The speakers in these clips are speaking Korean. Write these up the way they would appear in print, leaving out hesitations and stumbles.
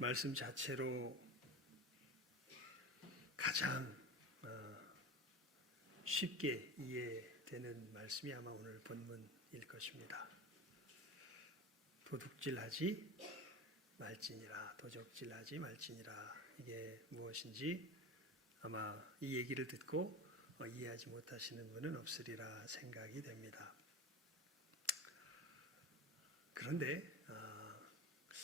말씀 자체로 가장 쉽게 이해되는 말씀이 아마 오늘 본문일 것입니다. 도둑질하지 말지니라, 도적질하지 말지니라. 이게 무엇인지 아마 이 얘기를 듣고 이해하지 못하시는 분은 없으리라 생각이 됩니다. 그런데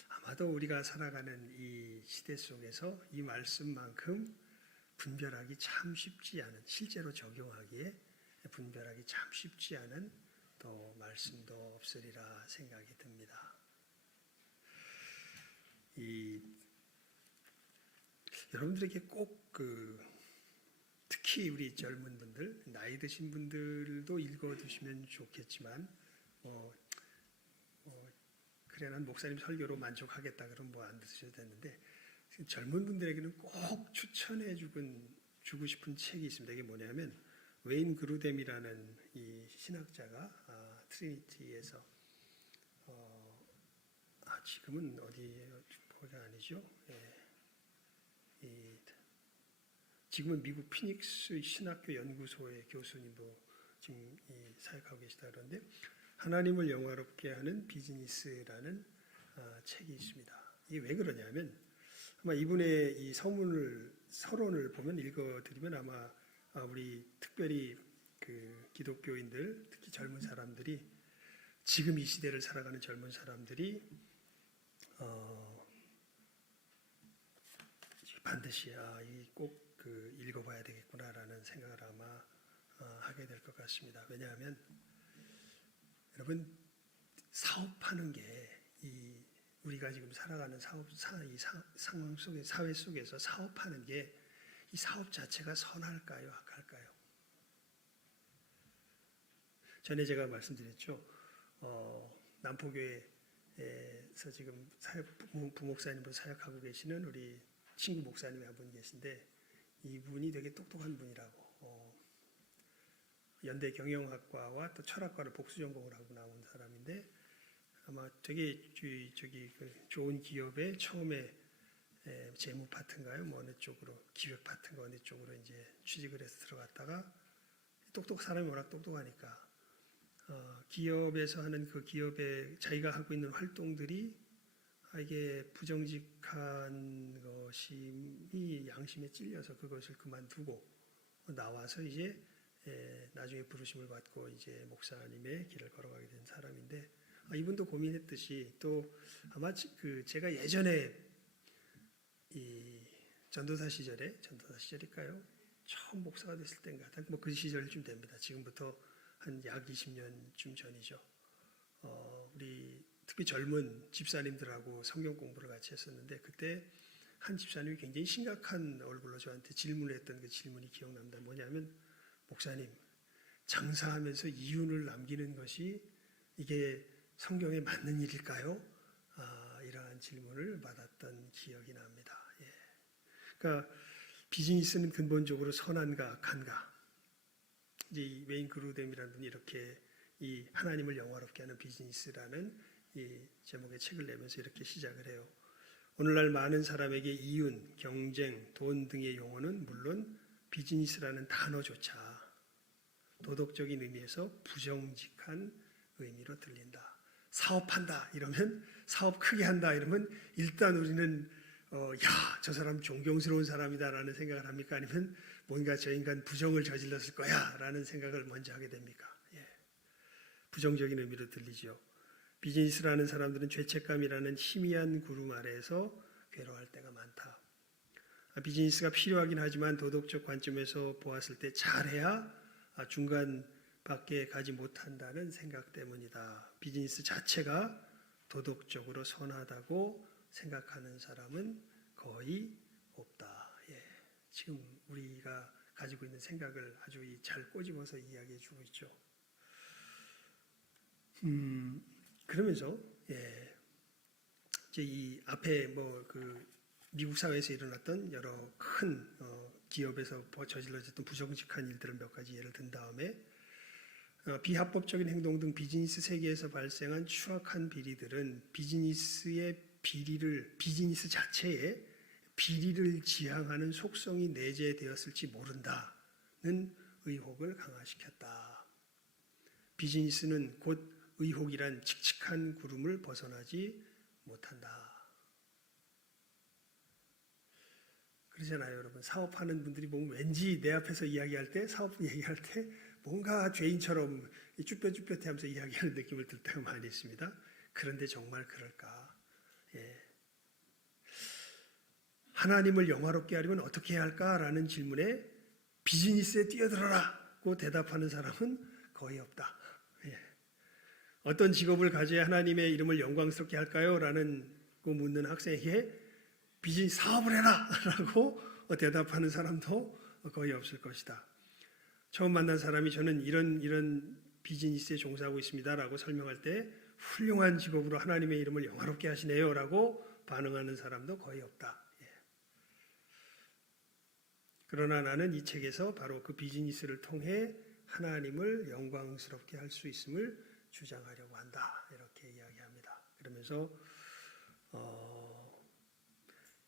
아마도 우리가 살아가는 이 시대 속에서 이 말씀만큼 분별하기 참 쉽지 않은, 실제로 적용하기에 분별하기 참 쉽지 않은 또 말씀도 없으리라 생각이 듭니다. 여러분들에게 꼭 특히 우리 젊은 분들, 나이 드신 분들도 읽어두시면 좋겠지만 그래 난 목사님 설교로 만족하겠다 그러면 안 드셔도 되는데 젊은 분들에게는 꼭 추천해 주고 싶은 책이 있습니다. 이게 뭐냐면 웨인 그루뎀이라는 이 신학자가 트리니티에서 지금은 거기가 아니죠. 지금은 미국 피닉스 신학교 연구소의 교수님도 지금 사역하고 계시다 그러는데 하나님을 영화롭게 하는 비즈니스라는 책이 있습니다. 이게 왜 그러냐면 아마 이분의 이 서론을 보면 읽어드리면 아마 우리 특별히 기독교인들 특히 젊은 사람들이 지금 이 시대를 살아가는 젊은 사람들이 반드시 꼭 읽어봐야 되겠구나라는 생각을 아마 하게 될 것 같습니다. 왜냐하면 여러분 사업하는 게 우리가 지금 살아가는 상황 속에 사회 속에서 사업하는 게 이 사업 자체가 선할까요, 악할까요? 전에 제가 말씀드렸죠. 남포교회에서 지금 부목사님으로 사역하고 계시는 우리 친구 목사님이 한 분 계신데 이분이 되게 똑똑한 분이라고 연대 경영학과와 또 철학과를 복수 전공을 하고 나온 사람인데 아마 되게 좋은 기업에 처음에 재무 파트인가요? 뭐 어느 쪽으로 기획 파트인가 어느 쪽으로 이제 취직을 해서 들어갔다가 사람이 워낙 똑똑하니까 기업에서 하는 그 기업에 자기가 하고 있는 활동들이 이게 부정직한 것이 양심에 찔려서 그것을 그만두고 나와서 이제 나중에 부르심을 받고 이제 목사님의 길을 걸어가게 된 사람인데 이분도 고민했듯이 또 아마 제가 예전에 이 전도사 시절일까요? 처음 목사가 됐을 때인가 뭐 그 시절쯤 됩니다. 지금부터 한 약 20년쯤 전이죠. 우리 특히 젊은 집사님들하고 성경 공부를 같이 했었는데 그때 한 집사님이 굉장히 심각한 얼굴로 저한테 질문을 했던 그 질문이 기억납니다. 뭐냐면 목사님 장사하면서 이윤을 남기는 것이 이게 성경에 맞는 일일까요? 이러한 질문을 받았던 기억이 납니다. 그러니까 비즈니스는 근본적으로 선한가 악한가? 이제 웨인 그루뎀이라는 분이 이렇게 이 하나님을 영화롭게 하는 비즈니스라는 이 제목의 책을 내면서 이렇게 시작을 해요. 오늘날 많은 사람에게 이윤, 경쟁, 돈 등의 용어는 물론 비즈니스라는 단어조차 도덕적인 의미에서 부정직한 의미로 들린다. 사업한다 이러면 사업 크게 한다 이러면 일단 우리는 저 사람 존경스러운 사람이다라는 생각을 합니까? 아니면 뭔가 저 인간 부정을 저질렀을 거야 라는 생각을 먼저 하게 됩니까? 부정적인 의미로 들리죠. 비즈니스라는 사람들은 죄책감이라는 희미한 구름 아래에서 괴로워할 때가 많다. 비즈니스가 필요하긴 하지만 도덕적 관점에서 보았을 때 잘해야 중간밖에 가지 못한다는 생각 때문이다. 비즈니스 자체가 도덕적으로 선하다고 생각하는 사람은 거의 없다. 지금 우리가 가지고 있는 생각을 아주 잘 꼬집어서 이야기해 주고 있죠. 그러면서 이제 이 앞에 미국 사회에서 일어났던 여러 큰 기업에서 저질러졌던 부정직한 일들을 몇 가지 예를 든 다음에 비합법적인 행동 등 비즈니스 세계에서 발생한 추악한 비리들은 비즈니스의 비즈니스 자체에 비리를 지향하는 속성이 내재되었을지 모른다는 의혹을 강화시켰다. 비즈니스는 곧 의혹이란 칙칙한 구름을 벗어나지 못한다. 그러잖아요, 여러분. 사업하는 분들이 보면 왠지 내 앞에서 이야기할 때, 사업 얘기할 때 뭔가 죄인처럼 쭈뼛쭈뼛하면서 이야기하는 느낌을 들 때가 많이 있습니다. 그런데 정말 그럴까? 예. 하나님을 영화롭게 하려면 어떻게 해야 할까라는 질문에 비즈니스에 뛰어들어라고 대답하는 사람은 거의 없다. 예. 어떤 직업을 가져야 하나님의 이름을 영광스럽게 할까요? 라는 거 묻는 학생에게 비즈니스 사업을 해라! 라고 대답하는 사람도 거의 없을 것이다. 처음 만난 사람이 저는 이런 비즈니스에 종사하고 있습니다 라고 설명할 때 훌륭한 직업으로 하나님의 이름을 영화롭게 하시네요 라고 반응하는 사람도 거의 없다. 예. 그러나 나는 이 책에서 바로 그 비즈니스를 통해 하나님을 영광스럽게 할 수 있음을 주장하려고 한다. 이렇게 이야기합니다. 그러면서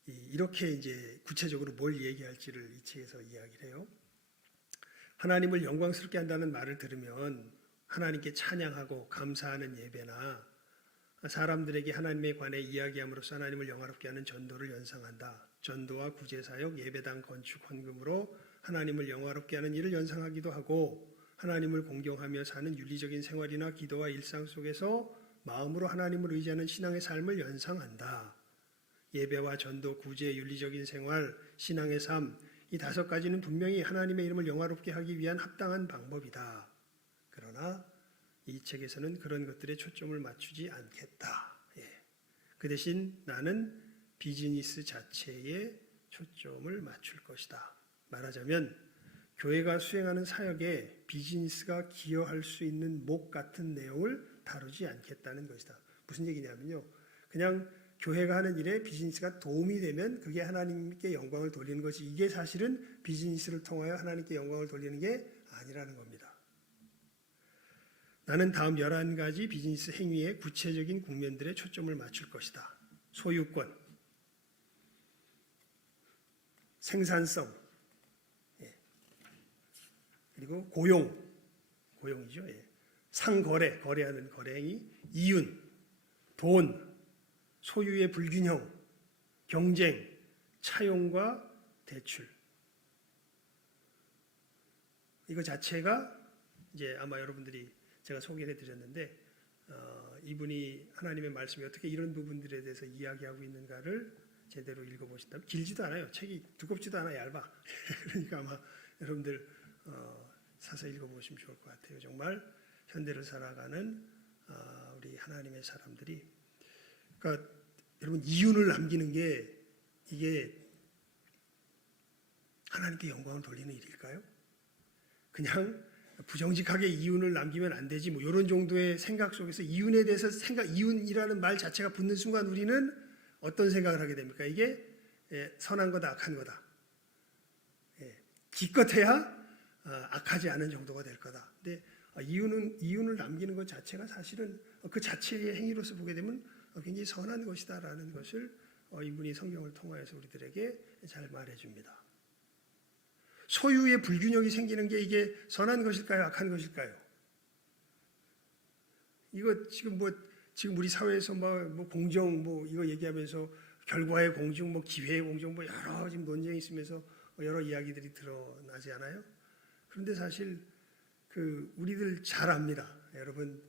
이렇게 이제 구체적으로 뭘 얘기할지를 이 책에서 이야기를 해요. 하나님을 영광스럽게 한다는 말을 들으면 하나님께 찬양하고 감사하는 예배나 사람들에게 하나님에 관해 이야기함으로써 하나님을 영화롭게 하는 전도를 연상한다. 전도와 구제사역, 예배당 건축, 헌금으로 하나님을 영화롭게 하는 일을 연상하기도 하고 하나님을 공경하며 사는 윤리적인 생활이나 기도와 일상 속에서 마음으로 하나님을 의지하는 신앙의 삶을 연상한다. 예배와 전도, 구제, 윤리적인 생활, 신앙의 삶, 이 5가지는 분명히 하나님의 이름을 영화롭게 하기 위한 합당한 방법이다. 그러나 이 책에서는 그런 것들에 초점을 맞추지 않겠다. 예. 그 대신 나는 비즈니스 자체에 초점을 맞출 것이다. 말하자면 교회가 수행하는 사역에 비즈니스가 기여할 수 있는 목 같은 내용을 다루지 않겠다는 것이다. 무슨 얘기냐면요. 그냥 교회가 하는 일에 비즈니스가 도움이 되면 그게 하나님께 영광을 돌리는 것이 이게 사실은 비즈니스를 통하여 하나님께 영광을 돌리는 게 아니라는 겁니다. 나는 다음 11가지 비즈니스 행위의 구체적인 국면들에 초점을 맞출 것이다. 소유권, 생산성, 그리고 고용이죠. 상거래, 거래하는 거래행위, 이윤, 돈, 소유의 불균형, 경쟁, 차용과 대출. 이거 자체가 이제 아마 여러분들이 제가 소개를 해드렸는데 이분이 하나님의 말씀이 어떻게 이런 부분들에 대해서 이야기하고 있는가를 제대로 읽어보신다면 길지도 않아요. 책이 두껍지도 않아 얇아. 그러니까 아마 여러분들 사서 읽어보시면 좋을 것 같아요. 정말 현대를 살아가는 우리 하나님의 사람들이 그러니까 여러분 이윤을 남기는 게 이게 하나님께 영광을 돌리는 일일까요? 그냥 부정직하게 이윤을 남기면 안 되지 뭐 이런 정도의 생각 속에서 이윤에 대해서 이윤이라는 말 자체가 붙는 순간 우리는 어떤 생각을 하게 됩니까? 이게 선한 거다 악한 거다. 기껏해야 악하지 않은 정도가 될 거다. 근데 이윤을 남기는 것 자체가 사실은 그 자체의 행위로서 보게 되면 굉장히 선한 것이다라는 것을 이분이 성경을 통하여서 우리들에게 잘 말해줍니다. 소유의 불균형이 생기는 게 이게 선한 것일까요? 악한 것일까요? 이거 지금 우리 사회에서 뭐 공정 이거 얘기하면서 결과의 공정, 기회의 공정 여러 지금 논쟁이 있으면서 여러 이야기들이 드러나지 않아요? 그런데 사실 우리들 잘 압니다. 여러분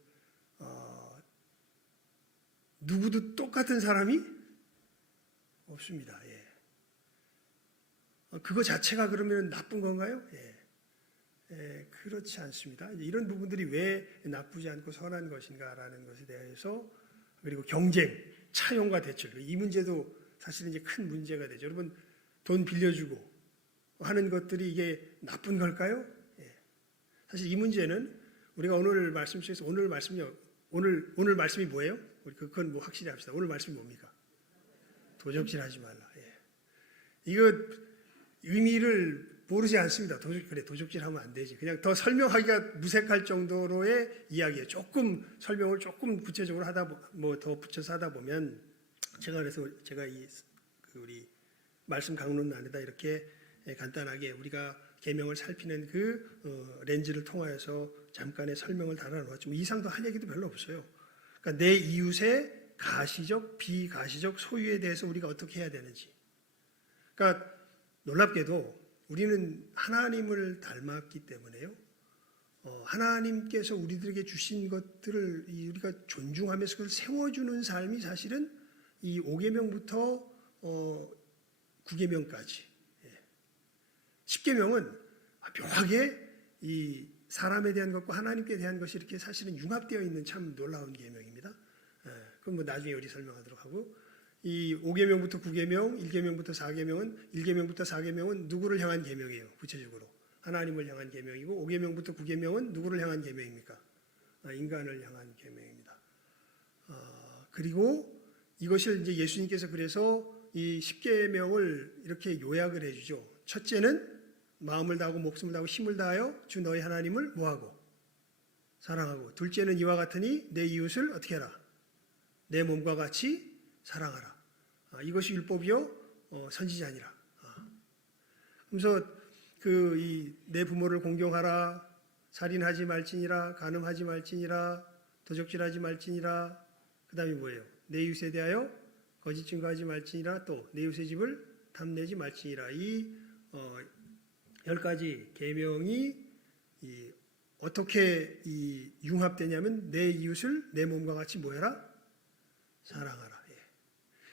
누구도 똑같은 사람이 없습니다. 그거 자체가 그러면 나쁜 건가요? 그렇지 않습니다. 이런 부분들이 왜 나쁘지 않고 선한 것인가라는 것에 대해서 그리고 경쟁, 차용과 대출 이 문제도 사실은 이제 큰 문제가 되죠. 여러분 돈 빌려주고 하는 것들이 이게 나쁜 걸까요? 사실 이 문제는 우리가 오늘 말씀 속에서 오늘 말씀이 뭐예요? 우리 그건 확실히 합시다. 오늘 말씀이 뭡니까? 도적질하지 말라. 이거 의미를 모르지 않습니다. 도적질하면 안 되지. 그냥 더 설명하기가 무색할 정도로의 이야기예요. 조금 설명을 조금 구체적으로 더 붙여서 하다 보면 제가 우리 말씀 강론 안에다 이렇게 간단하게 우리가 계명을 살피는 그 렌즈를 통하여서 잠깐의 설명을 달아놓았죠. 이상도 할 얘기도 별로 없어요. 그러니까 내 이웃의 가시적, 비가시적 소유에 대해서 우리가 어떻게 해야 되는지. 그러니까 놀랍게도 우리는 하나님을 닮았기 때문에요. 하나님께서 우리들에게 주신 것들을 우리가 존중하면서 그걸 세워주는 삶이 사실은 이 5계명부터 9계명까지 10계명은 묘하게 이 사람에 대한 것과 하나님께 대한 것이 이렇게 사실은 융합되어 있는 참 놀라운 계명입니다. 그럼 뭐 나중에 우리 설명하도록 하고 이 5계명부터 9계명, 1계명부터 4계명은 1계명부터 4계명은 누구를 향한 계명이에요? 구체적으로 하나님을 향한 계명이고 5계명부터 9계명은 누구를 향한 계명입니까? 인간을 향한 계명입니다. 그리고 이것을 이제 예수님께서 그래서 이 10계명을 이렇게 요약을 해주죠. 첫째는 마음을 다하고 목숨을 다하고 힘을 다하여 주 너희 하나님을 뭐하고? 사랑하고. 둘째는 이와 같으니 내 이웃을 어떻게 해라? 내 몸과 같이 사랑하라. 이것이 율법이요 선지자니라. 그래서 내 부모를 공경하라, 살인하지 말지니라, 간음하지 말지니라, 도적질하지 말지니라. 그다음에 뭐예요? 내 이웃에 대하여 거짓 증거하지 말지니라. 또 내 이웃의 집을 탐내지 말지니라. 이 10가지 계명이 어떻게 융합되냐면 내 이웃을 내 몸과 같이 뭐해라? 사랑하라.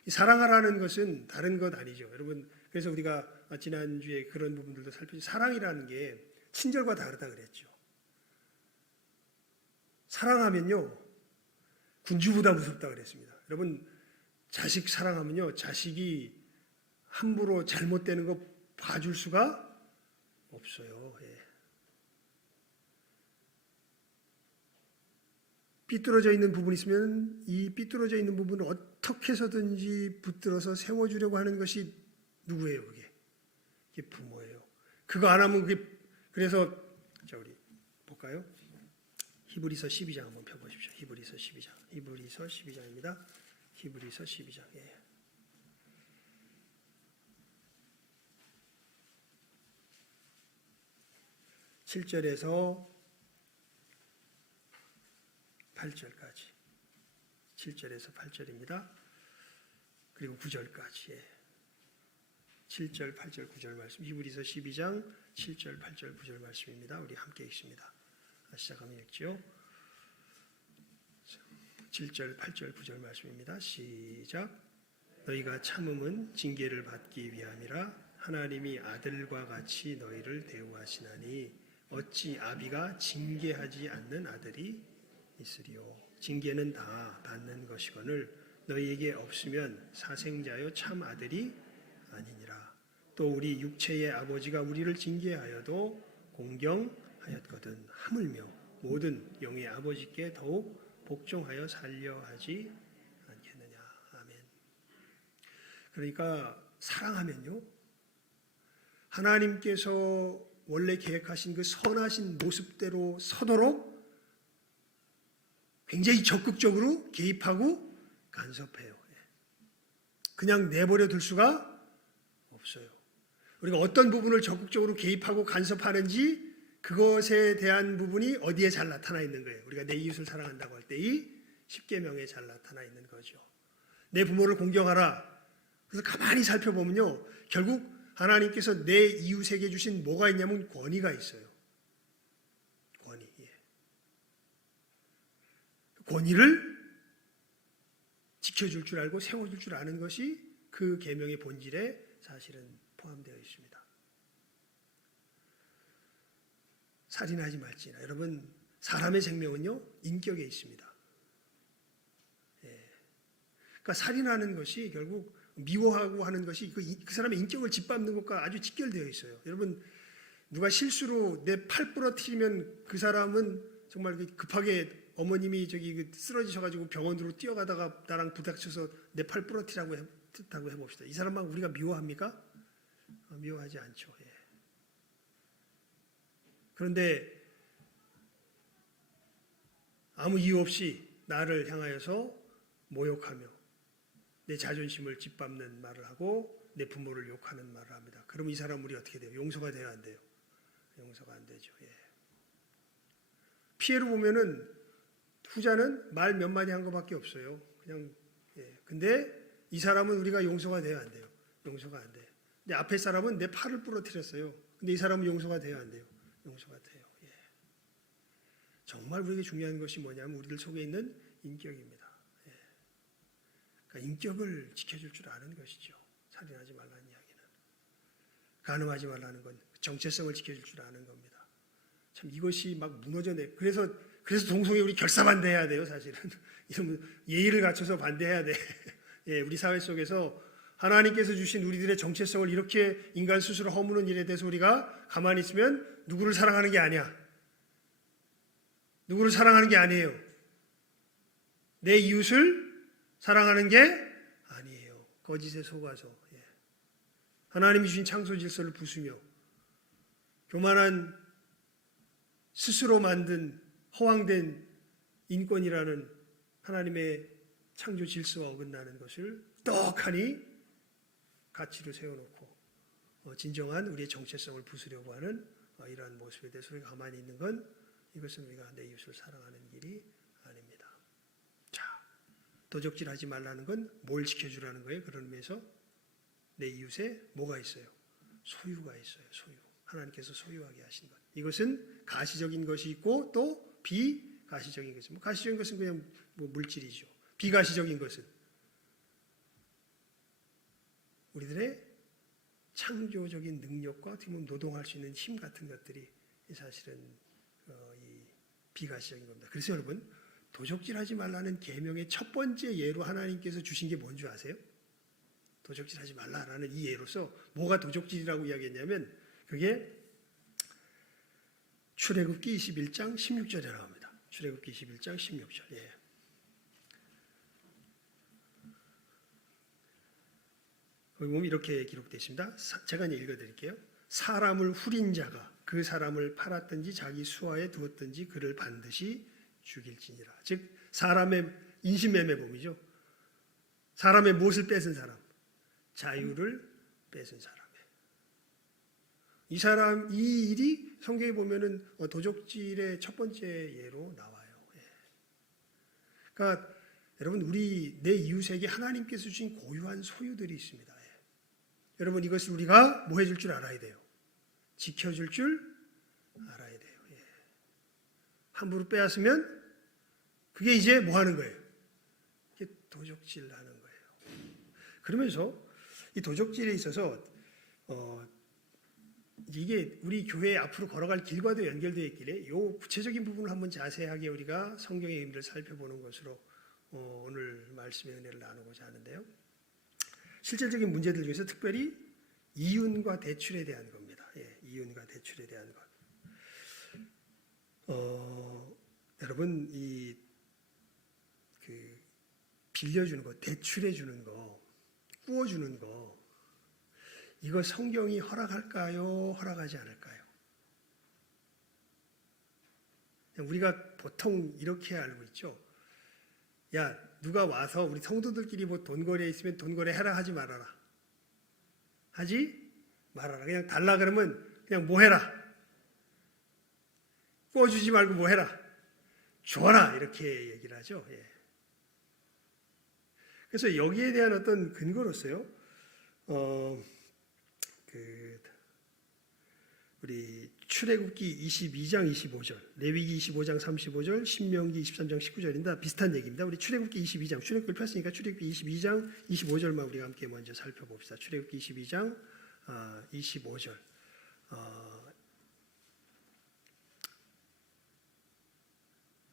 이 사랑하라는 것은 다른 것 아니죠. 여러분, 그래서 우리가 지난주에 그런 부분들도 살펴보죠. 사랑이라는 게 친절과 다르다 그랬죠. 사랑하면요 군주보다 무섭다 그랬습니다. 여러분, 자식 사랑하면요 자식이 함부로 잘못되는 거 봐줄 수가 없어요. 삐뚤어져 있는 부분이 있으면 이 삐뚤어져 있는 부분을 어떻게 해서든지 붙들어서 세워주려고 하는 것이 누구예요? 그게 부모예요. 그거 안 하면 그래서 자 우리 볼까요? 히브리서 12장 한번 펴보십시오. 히브리서 12장입니다. 히브리서 12장. 7절에서 8절까지. 7절에서 8절입니다. 그리고 9절까지. 7절, 8절, 9절 말씀. 히브리서 12장 7절, 8절, 9절 말씀입니다. 우리 함께 읽습니다. 시작하면 읽죠. 7절, 8절, 9절 말씀입니다. 시작. 너희가 참음은 징계를 받기 위함이라 하나님이 아들과 같이 너희를 대우하시나니 어찌 아비가 징계하지 않는 아들이 있으리요. 징계는 다 받는 것이거늘 너희에게 없으면 사생자요 참 아들이 아니니라. 또 우리 육체의 아버지가 우리를 징계하여도 공경하였거든 하물며 모든 영의 아버지께 더욱 복종하여 살려 하지 않겠느냐. 아멘. 그러니까 사랑하면요 하나님께서 원래 계획하신 그 선하신 모습대로 서도록 굉장히 적극적으로 개입하고 간섭해요. 그냥 내버려 둘 수가 없어요. 우리가 어떤 부분을 적극적으로 개입하고 간섭하는지 그것에 대한 부분이 어디에 잘 나타나 있는 거예요. 우리가 내 이웃을 사랑한다고 할 때 이 10계명에 잘 나타나 있는 거죠. 내 부모를 공경하라. 그래서 가만히 살펴보면요. 결국 하나님께서 내 이웃에게 주신 뭐가 있냐면 권위가 있어요. 권위. 권위를 지켜줄 줄 알고 세워줄 줄 아는 것이 그 계명의 본질에 사실은 포함되어 있습니다. 살인하지 말지나. 여러분, 사람의 생명은요 인격에 있습니다. 그러니까 살인하는 것이 결국 미워하고 하는 것이 그 사람의 인격을 짓밟는 것과 아주 직결되어 있어요. 여러분, 누가 실수로 내 팔 부러뜨리면 그 사람은 정말 급하게 어머님이 쓰러지셔가지고 병원으로 뛰어가다가 나랑 부닥쳐서 내 팔 부러뜨리라고 해봅시다. 이 사람만 우리가 미워합니까? 미워하지 않죠. 그런데 아무 이유 없이 나를 향하여서 모욕하며 내 자존심을 짓밟는 말을 하고 내 부모를 욕하는 말을 합니다. 그럼 이 사람 우리 어떻게 돼요? 용서가 돼요, 안 돼요? 용서가 안 되죠. 예. 피해로 보면은 후자는 말 몇 마디 한 것밖에 없어요. 그냥 예. 근데 이 사람은 우리가 용서가 돼요, 안 돼요? 용서가 안 돼. 근데 앞에 사람은 내 팔을 부러뜨렸어요. 근데 이 사람은 용서가 돼요, 안 돼요? 용서가 돼요. 예. 정말 우리에게 중요한 것이 뭐냐면 우리들 속에 있는 인격입니다. 예. 그러니까 인격을 지켜줄 줄 아는 것이죠. 살인하지 말라는 이야기는. 간음하지 말라는 건 정체성을 지켜줄 줄 아는 겁니다. 참 이것이 막 무너져내. 그래서 동성애 우리 결사반대해야 돼요, 사실은. 이러면 예의를 갖춰서 반대해야 돼. 예, 우리 사회 속에서 하나님께서 주신 우리들의 정체성을 이렇게 인간 스스로 허무는 일에 대해서 우리가 가만히 있으면 누구를 사랑하는 게 아니야. 누구를 사랑하는 게 아니에요. 내 이웃을 사랑하는 게 아니에요. 거짓에 속아서. 예. 하나님이 주신 창조 질서를 부수며 교만한 스스로 만든 허황된 인권이라는 하나님의 창조 질서와 어긋나는 것을 떡하니 가치로 세워놓고 진정한 우리의 정체성을 부수려고 하는 이러한 모습에 대해서 우리가 가만히 있는 건 이것은 우리가 내 이웃을 사랑하는 길이 아닙니다. 자, 도적질하지 말라는 건 뭘 지켜주라는 거예요? 그런 의미에서 내 이웃에 뭐가 있어요? 소유가 있어요. 소유. 하나님께서 소유하게 하신 것. 이것은 가시적인 것이 있고 또 비가시적인 것이. 가시적인 것은 그냥 물질이죠. 비가시적인 것은 우리들의 창조적인 능력과 어떻게 보면 노동할 수 있는 힘 같은 것들이 사실은 이 비가시적인 겁니다. 그래서 여러분 도적질하지 말라는 계명의 첫 번째 예로 하나님께서 주신 게 뭔지 아세요? 도적질하지 말라라는 이 예로서 뭐가 도적질이라고 이야기했냐면 그게 출애굽기 21장 16절에 나옵니다. 출애굽기 21장 16절. 예. 거기 보면 이렇게 기록되어 있습니다. 제가 이제 읽어드릴게요. 사람을 후린 자가 그 사람을 팔았든지 자기 수하에 두었든지 그를 반드시 죽일지니라. 즉 사람의 인신매매범이죠. 사람의 무엇을 뺏은 사람? 자유를 뺏은 사람. 이 일이 성경에 보면은 도적질의 첫 번째 예로 나와요. 예. 그러니까 여러분 내 이웃에게 하나님께서 주신 고유한 소유들이 있습니다. 예. 여러분 이것을 우리가 뭐 해줄 줄 알아야 돼요. 지켜줄 줄 알아야 돼요. 예. 함부로 빼앗으면 그게 이제 뭐 하는 거예요? 이게 도적질하는 거예요. 그러면서 이 도적질에 있어서 이게 우리 교회 앞으로 걸어갈 길과도 연결되어 있기에 이 구체적인 부분을 한번 자세하게 우리가 성경의 의미를 살펴보는 것으로 오늘 말씀의 은혜를 나누고자 하는데요. 실질적인 문제들 중에서 특별히 이윤과 대출에 대한 겁니다. 예, 이윤과 대출에 대한 것. 여러분 빌려주는 거, 대출해 주는 거, 꾸어주는 거. 이거 성경이 허락할까요? 허락하지 않을까요? 우리가 보통 이렇게 알고 있죠. 야, 누가 와서 우리 성도들끼리 뭐 돈거래에 있으면 돈거래 해라 하지 말아라. 하지 말아라. 그냥 달라 그러면 그냥 뭐 해라. 꾸어주지 말고 뭐 해라. 줘라. 이렇게 얘기를 하죠. 예. 그래서 여기에 대한 어떤 근거로서요. 우리 출애굽기 22장 25절, 레위기 25장 35절, 신명기 23장 19절인데 비슷한 얘기입니다. 우리 출애굽기 22장, 출애굽기를 폈으니까 출애굽기 22장 25절만 우리가 함께 먼저 살펴봅시다. 출애굽기 22장 25절.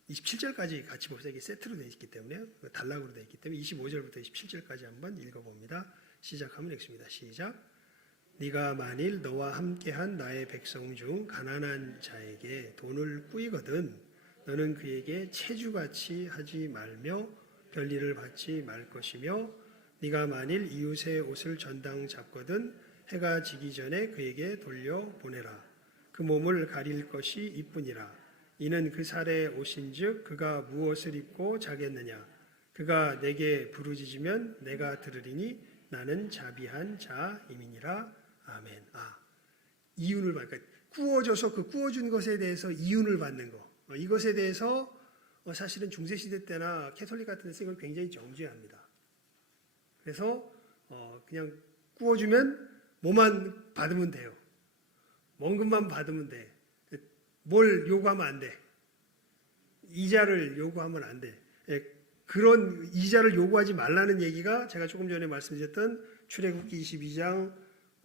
27절까지 같이 봅시다. 이게 세트로 되어 있기 때문에 단락으로 되어 있기 때문에 25절부터 27절까지 한번 읽어봅니다. 시작하면 읽습니다. 시작. 네가 만일 너와 함께한 나의 백성 중 가난한 자에게 돈을 꾸이거든 너는 그에게 체주같이 하지 말며 별일을 받지 말 것이며 네가 만일 이웃의 옷을 전당 잡거든 해가 지기 전에 그에게 돌려보내라. 그 몸을 가릴 것이 이뿐이라. 이는 그 살의 옷인즉 그가 무엇을 입고 자겠느냐. 그가 내게 부르짖으면 내가 들으리니 나는 자비한 자임이니라. 아멘. 이윤을 받으니까 구워줘서 그 구워준 것에 대해서 이윤을 받는 거. 이것에 대해서 사실은 중세시대 때나 캐톨릭 같은 데서 이걸 굉장히 정죄합니다. 그래서 그냥 구워주면 뭐만 받으면 돼요. 먼 것만 받으면 돼. 뭘 요구하면 안 돼. 이자를 요구하면 안 돼. 그런 이자를 요구하지 말라는 얘기가 제가 조금 전에 말씀드렸던 출애굽기 22장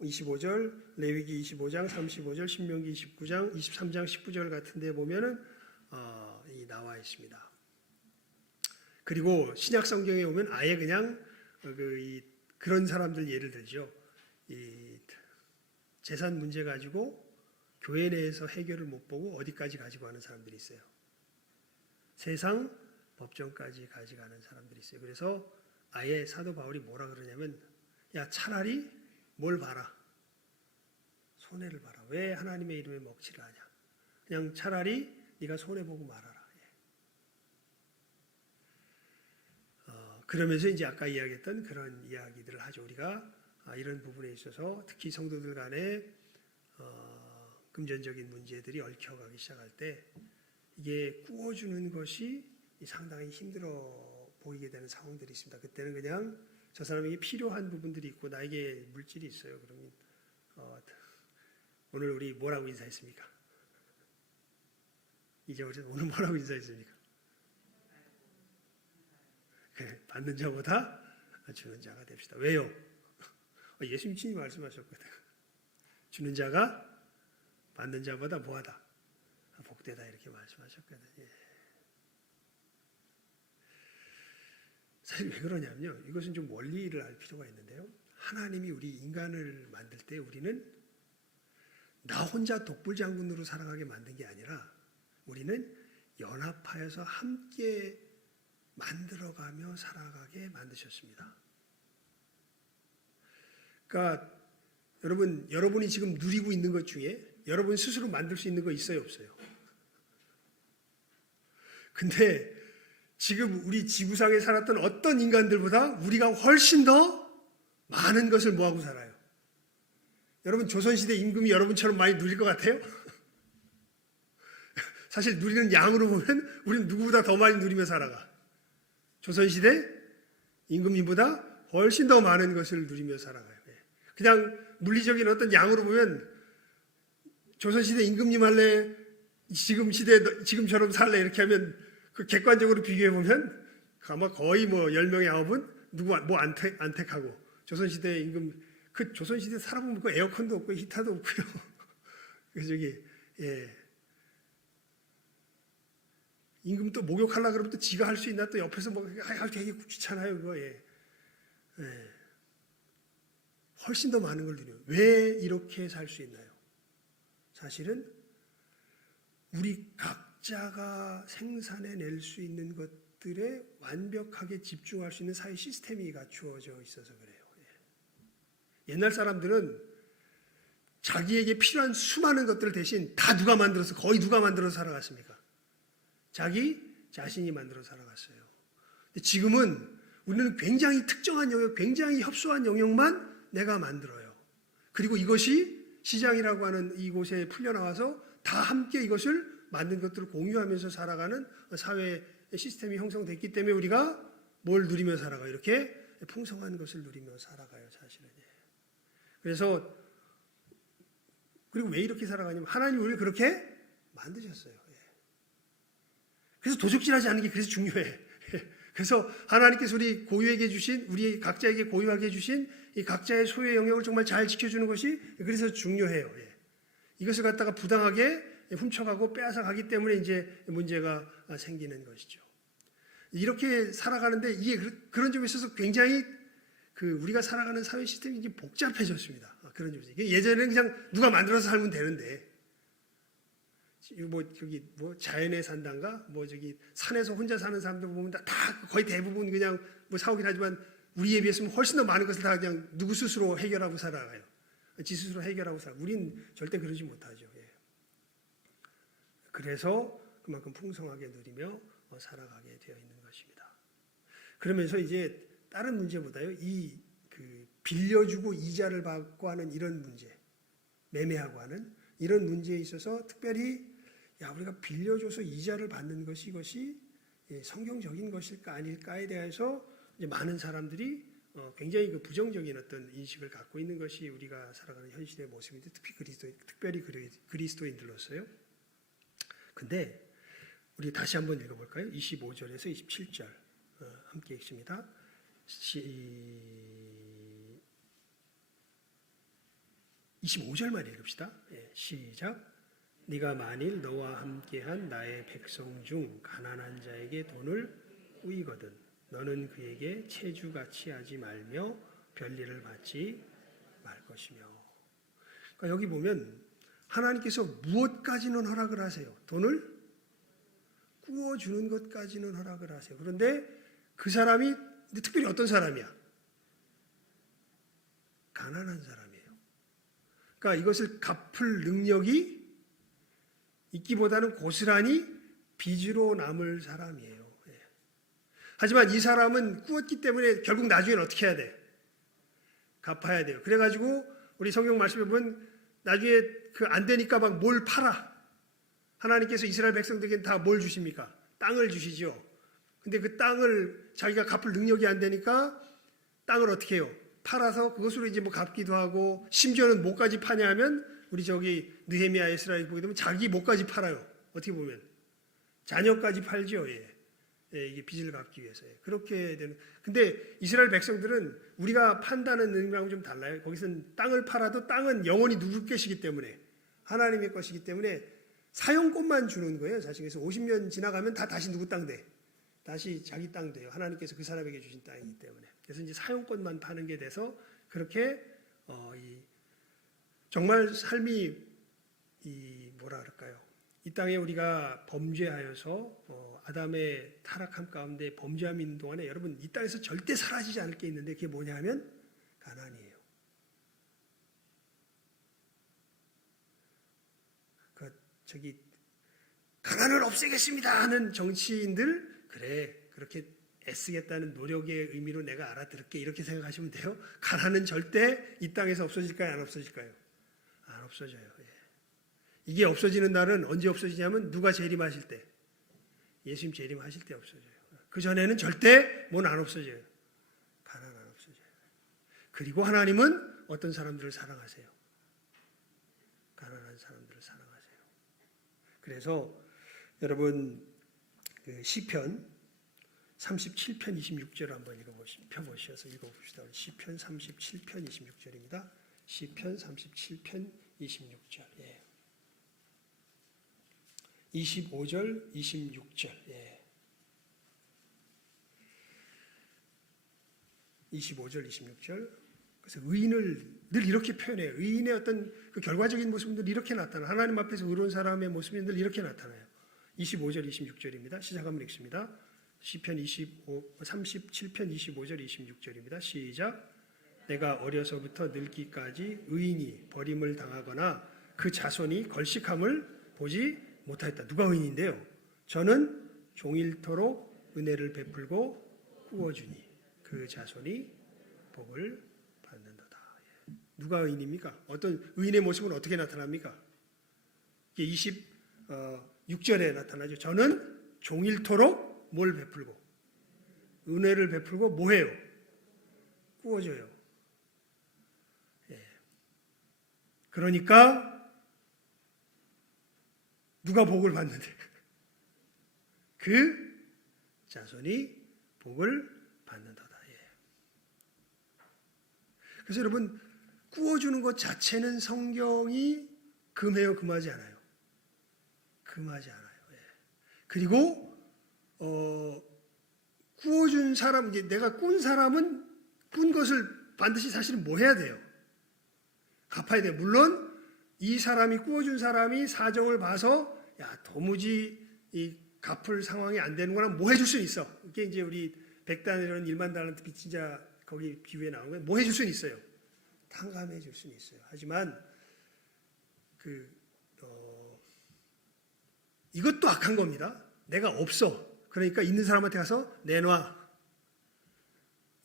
25절, 레위기 25장 35절, 신명기 29장 23장 19절 같은 데 보면은 나와 있습니다. 그리고 신약 성경에 오면 아예 그냥 그런 사람들 예를 들죠. 이 재산 문제 가지고 교회 내에서 해결을 못 보고 어디까지 가지고 가는 사람들이 있어요. 세상 법정까지 가져가는 사람들이 있어요. 그래서 아예 사도 바울이 뭐라 그러냐면, 야 차라리 뭘 봐라. 손해를 봐라. 왜 하나님의 이름에 먹칠을 하냐. 그냥 차라리 네가 손해보고 말아라. 그러면서 이제 아까 이야기했던 그런 이야기들을 하죠. 우리가 이런 부분에 있어서 특히 성도들 간에 금전적인 문제들이 얽혀가기 시작할 때 이게 꾸어주는 것이 상당히 힘들어 보이게 되는 상황들이 있습니다. 그때는 그냥 저 사람에게 필요한 부분들이 있고 나에게 물질이 있어요. 그러면 오늘 우리 뭐라고 인사했습니까? 이제 우리 오늘 뭐라고 인사했습니까? 받는 자보다 주는 자가 됩시다. 왜요? 예수님이 말씀하셨거든. 주는 자가 받는 자보다 뭐하다? 복되다 이렇게 말씀하셨거든. 사실 왜 그러냐면요. 이것은 좀 원리를 알 필요가 있는데요. 하나님이 우리 인간을 만들 때 우리는 나 혼자 독불장군으로 살아가게 만든 게 아니라 우리는 연합하여서 함께 만들어가며 살아가게 만드셨습니다. 그러니까 여러분이 지금 누리고 있는 것 중에 여러분 스스로 만들 수 있는 거 있어요, 없어요? 근데 지금 우리 지구상에 살았던 어떤 인간들보다 우리가 훨씬 더 많은 것을 뭐하고 살아요? 여러분 조선시대 임금이 여러분처럼 많이 누릴 것 같아요? 사실 누리는 양으로 보면 우리는 누구보다 더 많이 누리며 살아가. 조선시대 임금님보다 훨씬 더 많은 것을 누리며 살아가요. 그냥 물리적인 어떤 양으로 보면 조선시대 임금님 할래, 지금처럼 살래 이렇게 하면 그 객관적으로 비교해 보면 아마 거의 10명의 9은 누구 안 택하고 조선시대 임금 그 조선시대 살아보면 그 에어컨도 없고 히터도 없고요. 그래서 임금 또 목욕하려고 그러면 또 지가 할 수 있나 또 옆에서 되게 귀찮아요 그거. 훨씬 더 많은 걸 누려요. 왜 이렇게 살 수 있나요? 사실은 우리 각자가 생산해낼 수 있는 것들에 완벽하게 집중할 수 있는 사회 시스템이 갖추어져 있어서 그래요. 옛날 사람들은 자기에게 필요한 수많은 것들 대신 다 거의 누가 만들어서 살아갔습니까? 자기 자신이 만들어 살아갔어요. 근데 지금은 우리는 굉장히 특정한 영역, 굉장히 협소한 영역만 내가 만들어요. 그리고 이것이 시장이라고 하는 이곳에 풀려나와서 다 함께 이것을 만든 것들을 공유하면서 살아가는 사회 시스템이 형성됐기 때문에 우리가 뭘 누리며 살아가요? 이렇게 풍성한 것을 누리며 살아가요, 사실은. 그래서 그리고 왜 이렇게 살아가냐면 하나님이 우리를 그렇게 만드셨어요. 그래서 도적질하지 않는 게 그래서 중요해. 그래서 하나님께서 우리 각자에게 고유하게 주신 이 각자의 소유의 영역을 정말 잘 지켜주는 것이 그래서 중요해요. 이것을 갖다가 부당하게 훔쳐가고 빼앗아가기 때문에 이제 문제가 생기는 것이죠. 이렇게 살아가는데 이게 그런 점에 있어서 굉장히 우리가 살아가는 사회 시스템이 이제 복잡해졌습니다. 그런 점에서 예전에는 그냥 누가 만들어서 살면 되는데 자연에 산단가 산에서 혼자 사는 사람들 보면 다 거의 대부분 그냥 사오긴 하지만 우리에 비해서는 훨씬 더 많은 것을 다 그냥 누구 스스로 해결하고 살아가요. 지 스스로 해결하고 살아요. 우린 절대 그러지 못하죠. 그래서 그만큼 풍성하게 누리며 살아가게 되어 있는 것입니다. 그러면서 이제 다른 문제보다요, 이 그 빌려주고 이자를 받고 하는 이런 문제, 매매하고 하는 이런 문제에 있어서 특별히 우리가 빌려줘서 이자를 받는 것이 이것이 성경적인 것일까 아닐까에 대해서 이제 많은 사람들이 굉장히 그 부정적인 어떤 인식을 갖고 있는 것이 우리가 살아가는 현실의 모습인데, 특별히 그리스도인들로서요. 근데 우리 다시 한번 읽어볼까요? 25절에서 27절 함께 읽습니다. 25절만 읽읍시다. 시작. 네가 만일 너와 함께한 나의 백성 중 가난한 자에게 돈을 꾸이거든 너는 그에게 체주같이 하지 말며 별일을 받지 말 것이며. 그러니까 여기 보면 하나님께서 무엇까지는 허락을 하세요? 돈을 꾸어주는 것까지는 허락을 하세요. 그런데 그 사람이 특별히 어떤 사람이야? 가난한 사람이에요. 그러니까 이것을 갚을 능력이 있기보다는 고스란히 빚으로 남을 사람이에요. 하지만 이 사람은 꾸었기 때문에 결국 나중에는 어떻게 해야 돼? 갚아야 돼요. 그래가지고 우리 성경 말씀에 보면 나중에 그 안 되니까 막 뭘 팔아. 하나님께서 이스라엘 백성들에게는 다 뭘 주십니까? 땅을 주시죠. 근데 그 땅을 자기가 갚을 능력이 안 되니까 땅을 어떻게 해요? 팔아서 그것으로 이제 뭐 갚기도 하고, 심지어는 뭐까지 파냐 하면 우리 저기 느헤미야 에스라에 보게 되면 자기 목까지 팔아요. 어떻게 보면 자녀까지 팔죠. 이게 빚을 갚기 위해서. 그렇게 되는. 근데 이스라엘 백성들은 우리가 판다는 의미하고 좀 달라요. 거기서는 땅을 팔아도 땅은 영원히 누구 것이기 때문에, 하나님의 것이기 때문에 사용권만 주는 거예요. 사실 그래서 50년 지나가면 다 다시 누구 땅 돼? 다시 자기 땅 돼요. 하나님께서 그 사람에게 주신 땅이기 때문에. 그래서 이제 사용권만 파는 게 돼서 그렇게 정말 삶이 뭐라 그럴까요? 이 땅에 우리가 범죄하여서 아담의 타락함 가운데 범죄함 있는 동안에 여러분 이 땅에서 절대 사라지지 않을 게 있는데, 그게 뭐냐 하면 가난이에요. 가난을 없애겠습니다 하는 정치인들, 그래 그렇게 애쓰겠다는 노력의 의미로 내가 알아들을게, 이렇게 생각하시면 돼요. 가난은 절대 이 땅에서 없어질까요? 안 없어질까요? 안 없어져요. 이게 없어지는 날은 언제 없어지냐면 누가 재림하실 때, 예수님 재림하실 때 없어져요. 그 전에는 절대 뭐는 안 없어져요. 가난 안 없어져요. 그리고 하나님은 어떤 사람들을 사랑하세요? 가난한 사람들을 사랑하세요. 그래서 여러분 그 시편 37편 26절 한번 펴보셔서 읽어봅시다. 시편 37편 26절입니다. 시편 37편 26절. 25절, 26절. 25절, 26절. 그래서 의인을 늘 이렇게 표현해요. 의인의 어떤 그 결과적인 모습은 늘 이렇게 나타나요. 하나님 앞에서 의로운 사람의 모습이 늘 이렇게 나타나요. 25절, 26절입니다. 시작 한번 읽습니다. 시편 37편 25절, 26절입니다. 시작. 내가 어려서부터 늙기까지 의인이 버림을 당하거나 그 자손이 걸식함을 보지 못하였다. 누가 의인인데요? 저는 종일토록 은혜를 베풀고 꾸어주니 그 자손이 복을 받는도다. 누가 의인입니까? 어떤 의인의 모습은 어떻게 나타납니까? 26절에 나타나죠. 저는 종일토록 뭘 베풀고? 은혜를 베풀고 뭐해요? 꾸어줘요. 그러니까 누가 복을 받는데? 그 자손이 복을 받는도다. 그래서 여러분, 꾸어주는 것 자체는 성경이 금해요, 금하지 않아요? 금하지 않아요. 그리고 꾸어준 사람, 이제 내가 꾼 사람은 꾼 것을 반드시 사실은 뭐 해야 돼요? 갚아야 돼요. 물론 이 사람이 꾸어준 사람이 사정을 봐서 도무지 이 갚을 상황이 안 되는구나, 뭐 해줄 수 있어. 이게 이제 우리 100달러는 1만 달러한테 빚진 자 거기 비유에 나오는 거예요. 뭐 해줄 수는 있어요. 탕감해 줄 수는 있어요. 하지만 이것도 악한 겁니다. 내가 없어. 그러니까 있는 사람한테 가서 내놔.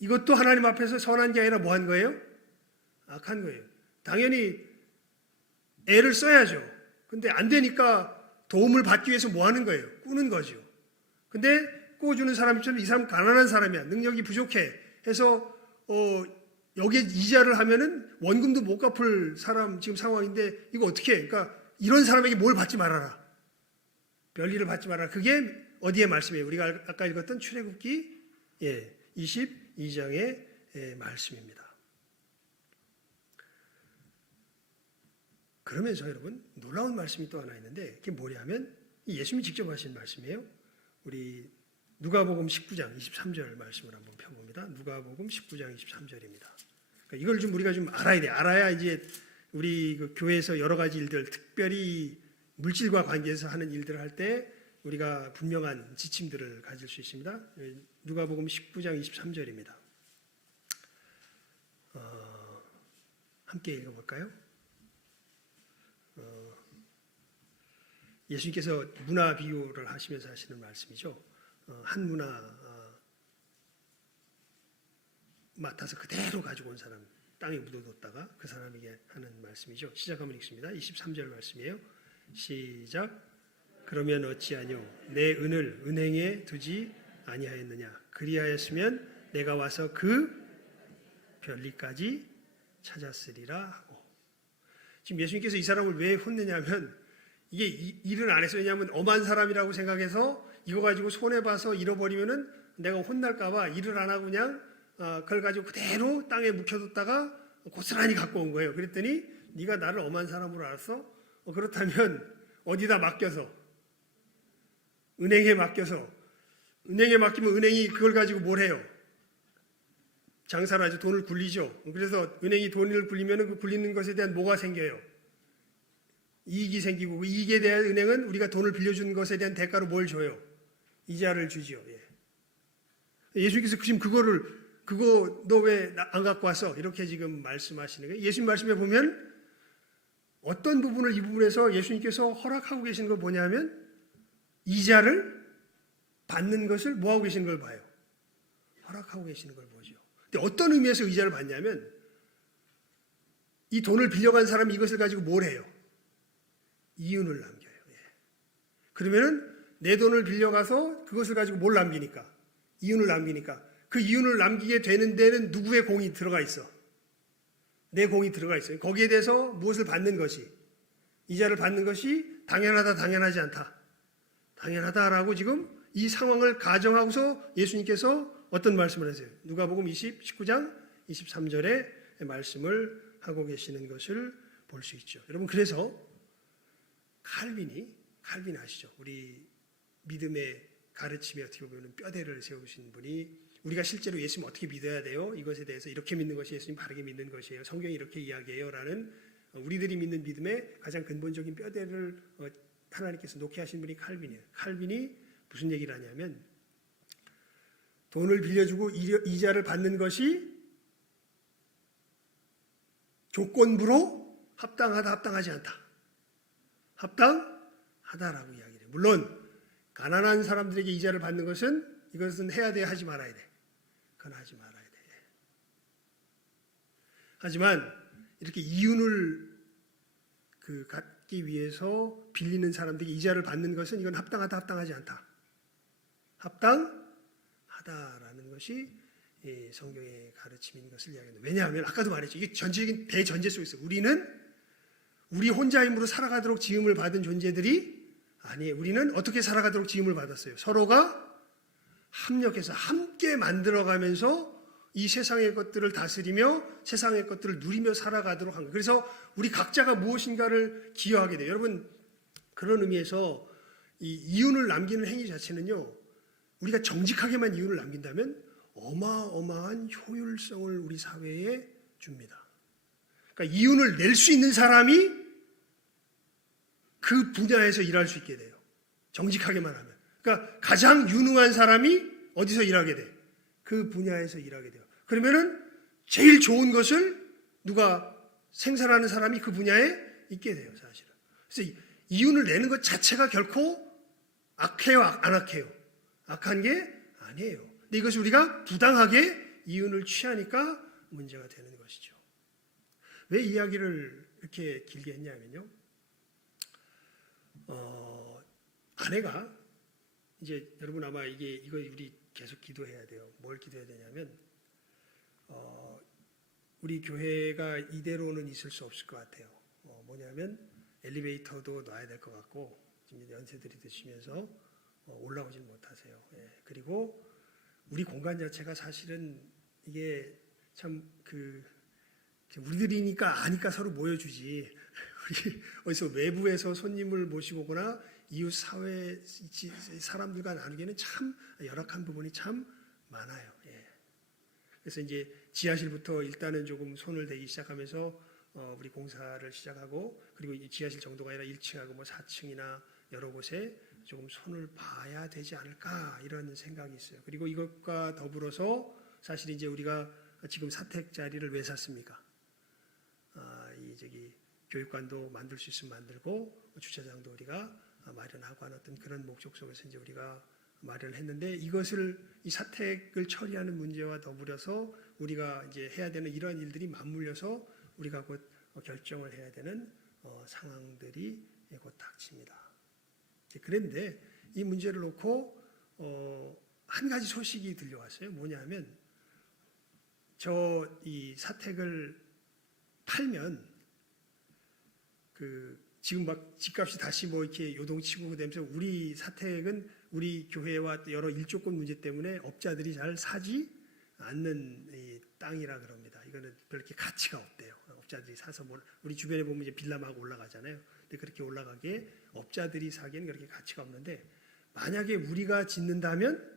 이것도 하나님 앞에서 선한 게 아니라 뭐 한 거예요? 악한 거예요. 당연히 애를 써야죠. 근데 안 되니까 도움을 받기 위해서 뭐 하는 거예요? 꾸는 거죠. 근데 꾸어주는 사람처럼 이 사람 가난한 사람이야. 능력이 부족해. 해서 여기에 이자를 하면은 원금도 못 갚을 사람 지금 상황인데 이거 어떻게 해? 그러니까 이런 사람에게 뭘 받지 말아라. 별일을 받지 말아라. 그게 어디에 말씀이에요? 우리가 아까 읽었던 출애굽기 22장의 말씀입니다. 그러면서 여러분 놀라운 말씀이 또 하나 있는데 그게 뭐냐면 예수님이 직접 하신 말씀이에요. 우리 누가복음 19장 23절 말씀을 한번 펴봅니다. 누가복음 19장 23절입니다. 그러니까 이걸 좀 우리가 좀 알아야 돼. 알아야 이제 우리 그 교회에서 여러 가지 일들, 특별히 물질과 관계해서 하는 일들을 할 때 우리가 분명한 지침들을 가질 수 있습니다. 누가복음 19장 23절입니다. 함께 읽어볼까요? 예수님께서 문화 비유를 하시면서 하시는 말씀이죠. 한 문화 맡아서 그대로 가지고 온 사람 땅에 묻어뒀다가 그 사람에게 하는 말씀이죠. 시작 한번 읽습니다. 23절 말씀이에요. 시작. 그러면 어찌하뇨 내 은을 은행에 두지 아니하였느냐 그리하였으면 내가 와서 그 별리까지 찾았으리라 하고. 지금 예수님께서 이 사람을 왜 혼내냐면 이게 일을 안 했어요. 왜냐하면 엄한 사람이라고 생각해서 이거 가지고 손해봐서 잃어버리면은 내가 혼날까봐 일을 안 하고 그냥 그걸 가지고 그대로 땅에 묵혀뒀다가 고스란히 갖고 온 거예요. 그랬더니 네가 나를 엄한 사람으로 알았어? 그렇다면 어디다 맡겨서 은행에 맡기면 은행이 그걸 가지고 뭘 해요? 장사를 하죠. 돈을 굴리죠. 그래서 은행이 돈을 굴리면 그 굴리는 것에 대한 뭐가 생겨요? 이익이 생기고 그 이익에 대한 은행은 우리가 돈을 빌려준 것에 대한 대가로 뭘 줘요? 이자를 주죠. 예수님께서 지금 그거 너 왜 안 갖고 와서 이렇게 지금 말씀하시는 거예요. 예수님 말씀에 보면 어떤 부분을 이 부분에서 예수님께서 허락하고 계시는 걸 뭐냐면 이자를 받는 것을 뭐하고 계시는 걸 봐요. 허락하고 계시는 걸 보죠. 근데 어떤 의미에서 이자를 받냐면 이 돈을 빌려간 사람이 이것을 가지고 뭘 해요? 이윤을 남겨요. 그러면은 내 돈을 빌려가서 그것을 가지고 뭘 남기니까? 이윤을 남기니까 그 이윤을 남기게 되는 데는 누구의 공이 들어가 있어? 내 공이 들어가 있어요. 거기에 대해서 무엇을 받는 것이? 이자를 받는 것이 당연하다, 당연하지 않다. 당연하다라고 지금 이 상황을 가정하고서 예수님께서 어떤 말씀을 하세요? 누가복음 19장 23절에 말씀을 하고 계시는 것을 볼 수 있죠. 여러분 그래서 칼빈 아시죠? 우리 믿음의 가르침에 어떻게 보면 뼈대를 세우신 분이 우리가 실제로 예수님 어떻게 믿어야 돼요? 이것에 대해서 이렇게 믿는 것이 예수님 바르게 믿는 것이에요. 성경이 이렇게 이야기해요. 라는 우리들이 믿는 믿음의 가장 근본적인 뼈대를 하나님께서 놓게 하신 분이 칼빈이에요. 칼빈이 무슨 얘기를 하냐면 돈을 빌려주고 이자를 받는 것이 조건부로 합당하다, 합당하지 않다. 합당하다라고 이야기를 해요. 물론 가난한 사람들에게 이자를 받는 것은 이것은 해야 돼, 하지 말아야 돼. 그건 하지 말아야 돼. 하지만 이렇게 이윤을 갖기 위해서 빌리는 사람들에게 이자를 받는 것은 이건 합당하다, 합당하지 않다. 합당하다라는 것이 성경의 가르침인 것을 이야기합니다. 왜냐하면 아까도 말했죠. 이게 전체적인 대전제 속에서 우리는 우리 혼자 힘으로 살아가도록 지음을 받은 존재들이 아니에요. 우리는 어떻게 살아가도록 지음을 받았어요? 서로가 합력해서 함께 만들어가면서 이 세상의 것들을 다스리며 세상의 것들을 누리며 살아가도록 한 거예요. 그래서 우리 각자가 무엇인가를 기여하게 돼요. 여러분 그런 의미에서 이 이윤을 남기는 행위 자체는요. 우리가 정직하게만 이윤을 남긴다면 어마어마한 효율성을 우리 사회에 줍니다. 그러니까 이윤을 낼 수 있는 사람이 그 분야에서 일할 수 있게 돼요. 정직하게만 하면. 그러니까 가장 유능한 사람이 어디서 일하게 돼? 그 분야에서 일하게 돼요. 그러면은 제일 좋은 것을 누가 생산하는 사람이 그 분야에 있게 돼요, 사실은. 그래서 이윤을 내는 것 자체가 결코 악해요, 안 악해요? 악한 게 아니에요. 근데 이것을 우리가 부당하게 이윤을 취하니까 문제가 되는 것이죠. 왜 이야기를 이렇게 길게 했냐면요. 아내가 이제 여러분 아마 이거 우리 계속 기도해야 돼요. 뭘 기도해야 되냐면 우리 교회가 이대로는 있을 수 없을 것 같아요. 뭐냐면 엘리베이터도 놔야 될 것 같고 지금 연세들이 드시면서 올라오질 못하세요. 예. 그리고 우리 공간 자체가 사실은 이게 참 우리들이니까 아니까 서로 모여주지. 우리 어디서 외부에서 손님을 모시고 오거나 이웃 사회 사람들과 나누기에는 참 열악한 부분이 참 많아요. 예. 그래서 이제 지하실부터 일단은 조금 손을 대기 시작하면서 우리 공사를 시작하고 그리고 이 지하실 정도가 아니라 1층하고 뭐 4층이나 여러 곳에 조금 손을 봐야 되지 않을까 이런 생각이 있어요. 그리고 이것과 더불어서 사실 이제 우리가 지금 사택 자리를 왜 샀습니까? 교육관도 만들 수 있으면 만들고 주차장도 우리가 마련하고 하는 어떤 그런 목적 속에서 이제 우리가 마련을 했는데 이 사택을 처리하는 문제와 더불어서 우리가 이제 해야 되는 이러한 일들이 맞물려서 우리가 곧 결정을 해야 되는 상황들이 곧 닥칩니다. 그런데 이 문제를 놓고 한 가지 소식이 들려왔어요. 뭐냐면 이 사택을 팔면 지금 막 집값이 다시 뭐 이렇게 요동치고 되면서 우리 사택은 우리 교회와 여러 일조권 문제 때문에 업자들이 잘 사지 않는 이 땅이라 그럽니다. 이거는 그렇게 가치가 없대요. 업자들이 사서 우리 주변에 보면 이제 빌라막 올라가잖아요. 근데 그렇게 올라가기에 업자들이 사기에는 그렇게 가치가 없는데 만약에 우리가 짓는다면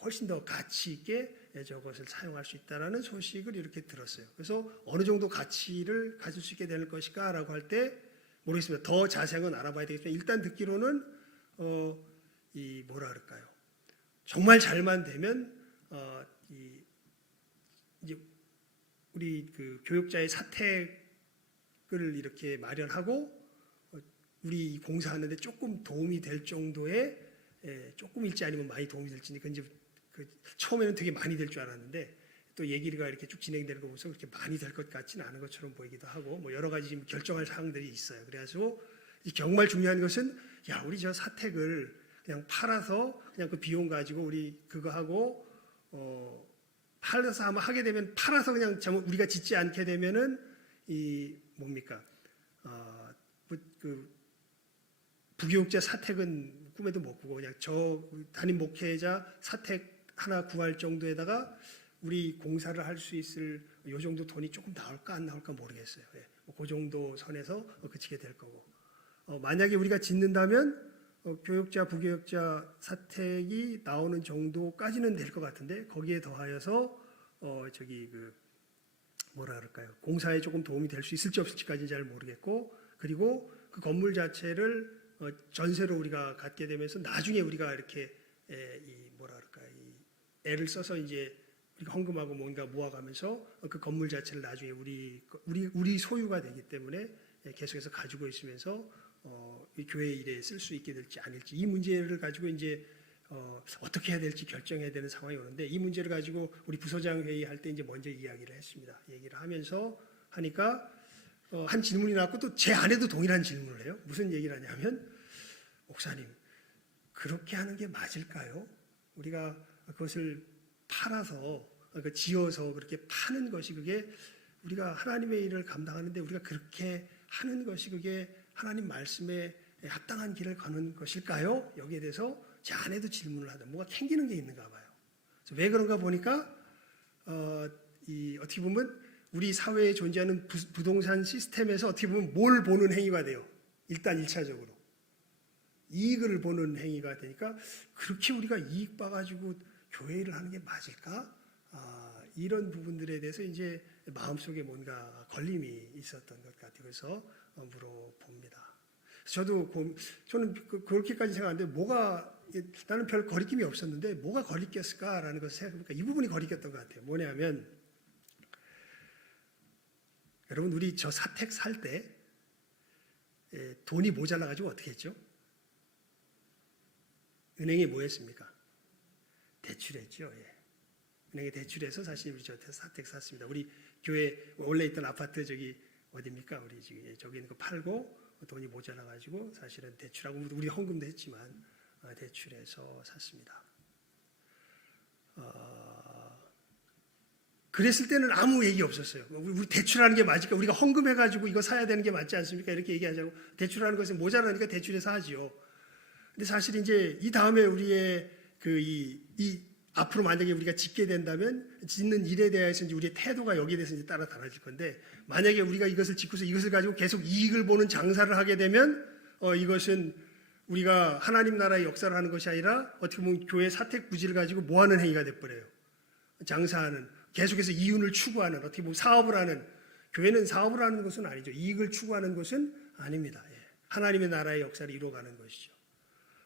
훨씬 더 가치 있게 저것을 사용할 수 있다라는 소식을 이렇게 들었어요. 그래서 어느 정도 가치를 가질 수 있게 될 것일까라고 할 때 모르겠습니다. 더 자세한 건 알아봐야 되겠지만 일단 듣기로는 뭐라 그럴까요? 정말 잘만 되면 이제 우리 교육자의 사택을 이렇게 마련하고 우리 공사하는데 조금 도움이 될 정도의 조금일지 아니면 많이 도움이 될지 이제 처음에는 되게 많이 될 줄 알았는데 또 얘기가 이렇게 쭉 진행되는 거 보면서 그렇게 많이 될 것 같지는 않은 것처럼 보이기도 하고 뭐 여러 가지 지금 결정할 사항들이 있어요. 그래서 정말 중요한 것은 우리 저 사택을 그냥 팔아서 그냥 그 비용 가지고 우리 그거 하고 팔아서 아마 하게 되면 팔아서 그냥 우리가 짓지 않게 되면은 뭡니까 부교육자 사택은 꿈에도 못 꾸고 그냥 저 담임 목회자 사택 하나 구할 정도에다가 우리 공사를 할 수 있을 요 정도 돈이 조금 나올까 안 나올까 모르겠어요. 그 정도 선에서 그치게 될 거고 만약에 우리가 짓는다면 교육자 부교육자 사택이 나오는 정도까지는 될 것 같은데 거기에 더하여서 뭐라 그럴까요? 공사에 조금 도움이 될 수 있을지 없을지까지는 잘 모르겠고 그리고 그 건물 자체를 전세로 우리가 갖게 되면서 나중에 우리가 이렇게 애를 써서 이제 우리가 헌금하고 뭔가 모아가면서 그 건물 자체를 나중에 우리 소유가 되기 때문에 계속해서 가지고 있으면서 이 교회 일에 쓸 수 있게 될지 아닐지 이 문제를 가지고 이제 어떻게 해야 될지 결정해야 되는 상황이 오는데 이 문제를 가지고 우리 부서장 회의할 때 이제 먼저 이야기를 했습니다. 얘기를 하면서 하니까 한 질문이 나왔고 또 제 아내도 동일한 질문을 해요. 무슨 얘기를 하냐면 목사님 그렇게 하는 게 맞을까요? 우리가 그것을 팔아서 지어서 그렇게 파는 것이 그게 우리가 하나님의 일을 감당하는데 우리가 그렇게 하는 것이 그게 하나님 말씀에 합당한 길을 가는 것일까요? 여기에 대해서 제 아내도 질문을 하다 뭐가 캥기는 게 있는가 봐요. 왜 그런가 보니까 어떻게 보면 우리 사회에 존재하는 부동산 시스템에서 어떻게 보면 뭘 보는 행위가 돼요. 일단 1차적으로 이익을 보는 행위가 되니까 그렇게 우리가 이익 봐가지고 교회 일을 하는 게 맞을까? 이런 부분들에 대해서 이제 마음속에 뭔가 걸림이 있었던 것 같아요. 그래서 물어봅니다. 저는 그렇게까지 생각하는데 나는 별 거리낌이 없었는데 뭐가 거리꼈을까라는 것을 생각해보니까 이 부분이 거리꼈던 것 같아요. 뭐냐면 여러분 우리 저 사택 살 때 돈이 모자라가지고 어떻게 했죠? 은행에 뭐 했습니까? 대출했죠. 은행에 대출해서 사실 우리 저한테 사택 샀습니다. 우리 교회 원래 있던 아파트 저기 어디입니까? 우리 지금 저기 있는 거 팔고 돈이 모자라 가지고 사실은 대출하고 우리 헌금도 했지만 대출해서 샀습니다. 그랬을 때는 아무 얘기 없었어요. 우리 대출하는 게 맞을까? 우리가 헌금해가지고 이거 사야 되는 게 맞지 않습니까? 이렇게 얘기하자고 대출하는 것은 모자라니까 대출해서 하지요. 근데 사실 이제 이 다음에 우리의 이 앞으로 만약에 우리가 짓게 된다면 짓는 일에 대해서 이제 우리의 태도가 여기에 대해서 이제 따라 달라질 건데 만약에 우리가 이것을 짓고서 이것을 가지고 계속 이익을 보는 장사를 하게 되면 이것은 우리가 하나님 나라의 역사를 하는 것이 아니라 어떻게 보면 교회 사택 부지를 가지고 뭐 하는 행위가 돼버려요. 장사하는 계속해서 이윤을 추구하는 어떻게 보면 사업을 하는 교회는 사업을 하는 것은 아니죠. 이익을 추구하는 것은 아닙니다. 하나님의 나라의 역사를 이루어가는 것이죠.